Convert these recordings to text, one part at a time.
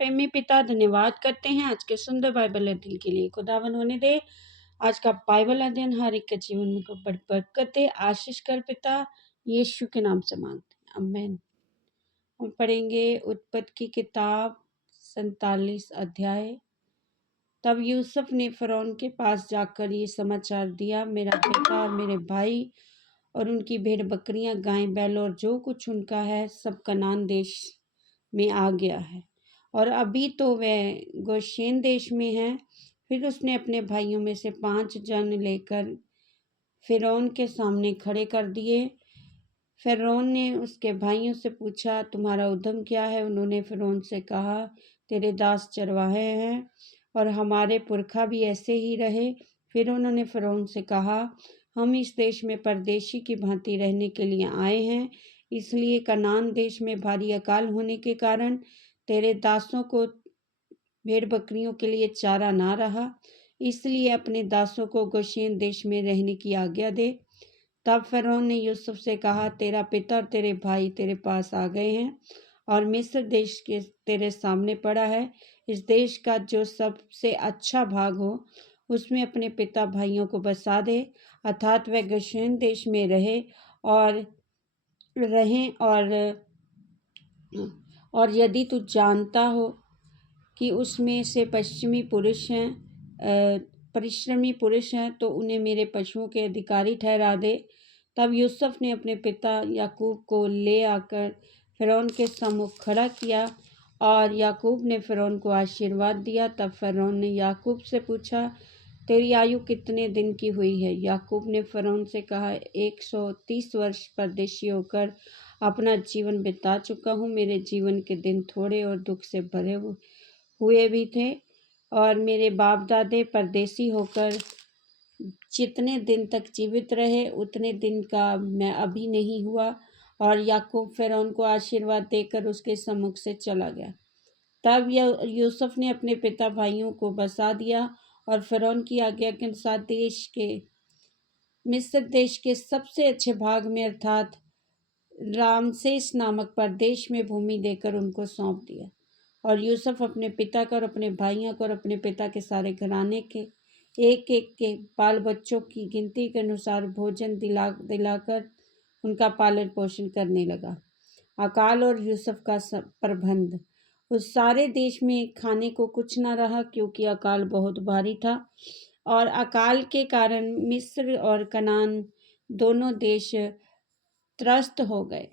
प्रेमी पिता धन्यवाद करते हैं आज के सुंदर बाइबल अध्ययन के लिए। खुदावन होने दे आज का बाइबल अध्ययन हर एक के जीवन में को बरकत दे, आशीष कर पिता यीशु के नाम से मांगते हैं, आमीन। हम पढ़ेंगे उत्पत्ति की किताब 47 अध्याय। तब यूसुफ ने फरौन के पास जाकर ये समाचार दिया, मेरा पिता और मेरे भाई और उनकी भेड़ बकरियां, गाय बैल और जो कुछ उनका है सब कनान देश में आ गया है, और अभी तो वह गोशेन देश में है। फिर उसने अपने भाइयों में से 5 जन लेकर फिरौन के सामने खड़े कर दिए। फिरौन ने उसके भाइयों से पूछा, तुम्हारा उद्यम क्या है? उन्होंने फिरौन से कहा, तेरे दास चरवाहे हैं और हमारे पुरखा भी ऐसे ही रहे। फिर उन्होंने फिरौन से कहा, हम इस देश में परदेशी की भांति रहने के लिए आए हैं, इसलिए कनान देश में भारी अकाल होने के कारण तेरे दासों को भेड़ बकरियों के लिए चारा ना रहा, इसलिए अपने दासों को गोशेन देश में रहने की आज्ञा दे। तब फिरौन ने यूसुफ से कहा, तेरा पिता और तेरे भाई तेरे पास आ गए हैं और मिस्र देश के तेरे सामने पड़ा है। इस देश का जो सबसे अच्छा भाग हो उसमें अपने पिता भाइयों को बसा दे, अर्थात वह गोशेन देश में रहें। और यदि तू जानता हो कि उसमें से परिश्रमी पुरुष हैं तो उन्हें मेरे पशुओं के अधिकारी ठहरा दे। तब यूसुफ ने अपने पिता याकूब को ले आकर फिरौन के सम्मुख खड़ा किया और याकूब ने फिरौन को आशीर्वाद दिया। तब फिरौन ने याकूब से पूछा, तेरी आयु कितने दिन की हुई है? याकूब ने फिरौन से कहा, 130 वर्ष परदेशी होकर अपना जीवन बिता चुका हूँ। मेरे जीवन के दिन थोड़े और दुख से भरे हुए भी थे, और मेरे बाप दादे परदेसी होकर जितने दिन तक जीवित रहे उतने दिन का मैं अभी नहीं हुआ। और याकूब फिरौन को आशीर्वाद देकर उसके सम्मुख से चला गया। तब यूसुफ ने अपने पिता भाइयों को बसा दिया और फिरौन की आज्ञा के अनुसार मिस्र देश के सबसे अच्छे भाग में अर्थात रामसेस नामक प्रदेश में भूमि देकर उनको सौंप दिया। और यूसुफ अपने पिता का और अपने भाइयों का और अपने पिता के सारे घराने के एक एक के बाल बच्चों की गिनती के अनुसार भोजन दिलाकर उनका पालन पोषण करने लगा। अकाल और यूसुफ का प्रबंध। उस सारे देश में खाने को कुछ न रहा, क्योंकि अकाल बहुत भारी था, और अकाल के कारण मिस्र और कनान दोनों देश त्रस्त हो गए।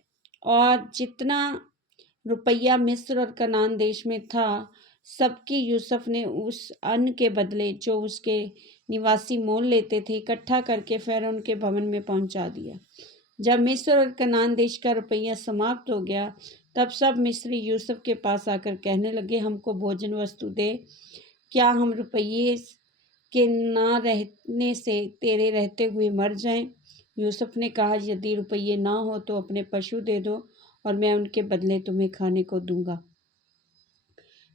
और जितना रुपया मिस्र और कनान देश में था, सबकी यूसुफ ने उस अन्न के बदले जो उसके निवासी मोल लेते थे इकट्ठा करके फिरौन के भवन में पहुंचा दिया। जब मिस्र और कनान देश का रुपया समाप्त हो गया, तब सब मिस्री यूसुफ के पास आकर कहने लगे, हमको भोजन वस्तु दे, क्या हम रुपये के ना रहने से तेरे रहते हुए मर जाएं? यूसुफ ने कहा, यदि रुपये ना हो तो अपने पशु दे दो और मैं उनके बदले तुम्हें खाने को दूंगा।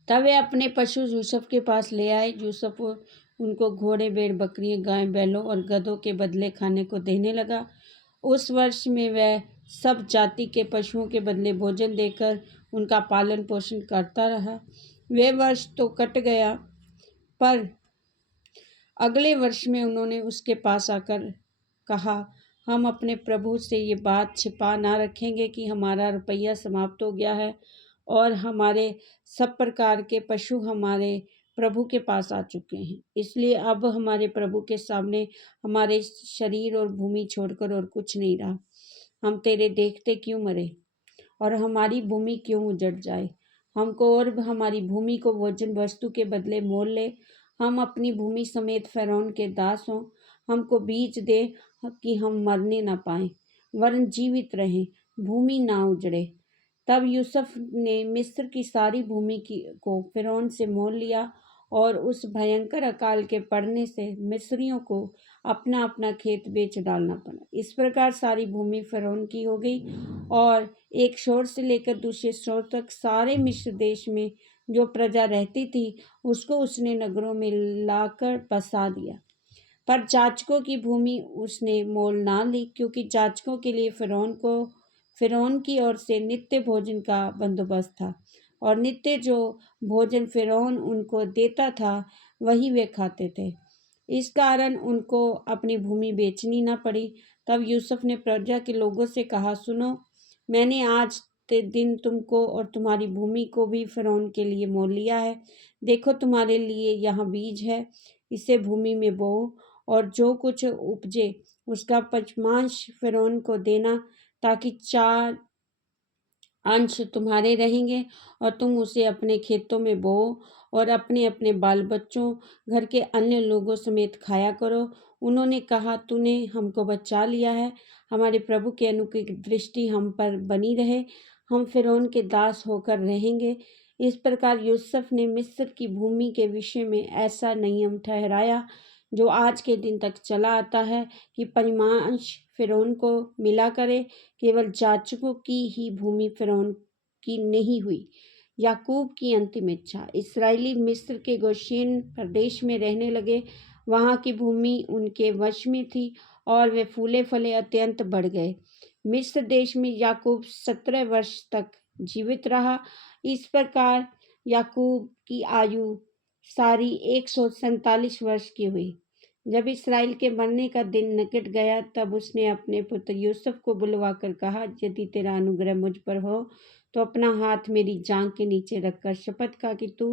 तब वे अपने पशु यूसुफ के पास ले आए। यूसुफ उनको घोड़े, भेड़ बकरियां, गाय बैलों और गधों के बदले खाने को देने लगा। उस वर्ष में वह सब जाति के पशुओं के बदले भोजन देकर उनका पालन पोषण करता रहा। वे वर्ष तो कट गया, पर अगले वर्ष में उन्होंने उसके पास आकर कहा, हम अपने प्रभु से ये बात छिपा ना रखेंगे कि हमारा रुपया समाप्त हो गया है और हमारे सब प्रकार के पशु हमारे प्रभु के पास आ चुके हैं। इसलिए अब हमारे प्रभु के सामने हमारे शरीर और भूमि छोड़कर और कुछ नहीं रहा। हम तेरे देखते क्यों मरे और हमारी भूमि क्यों उजड़ जाए? हमको और हमारी भूमि को भोजन वस्तु के बदले मोल ले। हम अपनी भूमि समेत फिरौन के दास हों। हमको बीज दे कि हम मरने न पाएं, वरन जीवित रहें, भूमि ना उजड़े। तब यूसुफ ने मिस्र की सारी भूमि को फिरौन से मोल लिया, और उस भयंकर अकाल के पड़ने से मिस्रियों को अपना अपना खेत बेच डालना पड़ा। इस प्रकार सारी भूमि फिरौन की हो गई, और एक छोर से लेकर दूसरे छोर तक सारे मिस्र देश में जो प्रजा रहती थी उसको उसने नगरों में लाकर बसा दिया। पर जाचकों की भूमि उसने मोल ना ली, क्योंकि जाचकों के लिए फिरौन की ओर से नित्य भोजन का बंदोबस्त था, और नित्य जो भोजन फ़िरौन उनको देता था वही वे खाते थे। इस कारण उनको अपनी भूमि बेचनी न पड़ी। तब यूसुफ ने प्रजा के लोगों से कहा, सुनो, मैंने आज के दिन तुमको और तुम्हारी भूमि को भी फ़िरौन के लिए मोल लिया है। देखो, तुम्हारे लिए यहाँ बीज है, इसे भूमि में बोओ और जो कुछ उपजे उसका पंचमांश फ़िरौन को देना, ताकि 4 अंश तुम्हारे रहेंगे और तुम उसे अपने खेतों में बोओ और अपने अपने बाल बच्चों, घर के अन्य लोगों समेत खाया करो। उन्होंने कहा, तूने हमको बचा लिया है, हमारे प्रभु के अनुग्रह की दृष्टि हम पर बनी रहे, हम फ़िरौन के दास होकर रहेंगे। इस प्रकार यूसुफ ने मिस्र की भूमि के विषय में ऐसा नियम ठहराया जो आज के दिन तक चला आता है कि पंचमांश फ़िरौन को मिला करे। केवल जाजकों की ही भूमि फ़िरौन की नहीं हुई। याकूब की अंतिम इच्छा। इस्राएली मिस्र के गोशेन प्रदेश में रहने लगे। वहाँ की भूमि उनके वश में थी और वे फूले फले अत्यंत बढ़ गए। मिस्र देश में याकूब 17 वर्ष तक जीवित रहा। इस प्रकार याकूब की आयु सारी 147 वर्ष की हुई। जब इस्राएल के मरने का दिन निकट गया, तब उसने अपने पुत्र यूसुफ को बुलवाकर कहा, यदि तेरा अनुग्रह मुझ पर हो तो अपना हाथ मेरी जांघ के नीचे रखकर शपथ खा कि तू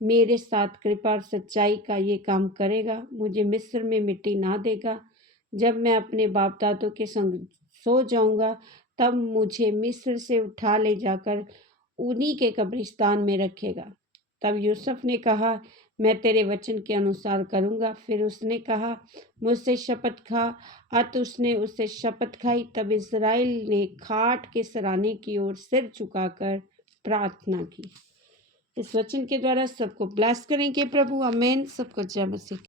मेरे साथ कृपा और सच्चाई का ये काम करेगा, मुझे मिस्र में मिट्टी ना देगा। जब मैं अपने बाप दादों के संग सो जाऊंगा, तब मुझे मिस्र से उठा ले जाकर उन्हीं के कब्रिस्तान में रखेगा। तब यूसुफ ने कहा, मैं तेरे वचन के अनुसार करूँगा। फिर उसने कहा, मुझसे शपथ खा। अतः उसने उससे शपथ खाई। तब इस्राएल ने खाट के सराहने की ओर सिर झुकाकर प्रार्थना की। इस वचन के द्वारा सबको ब्लेस करेंगे प्रभु। आमीन। सबको जय मसीह।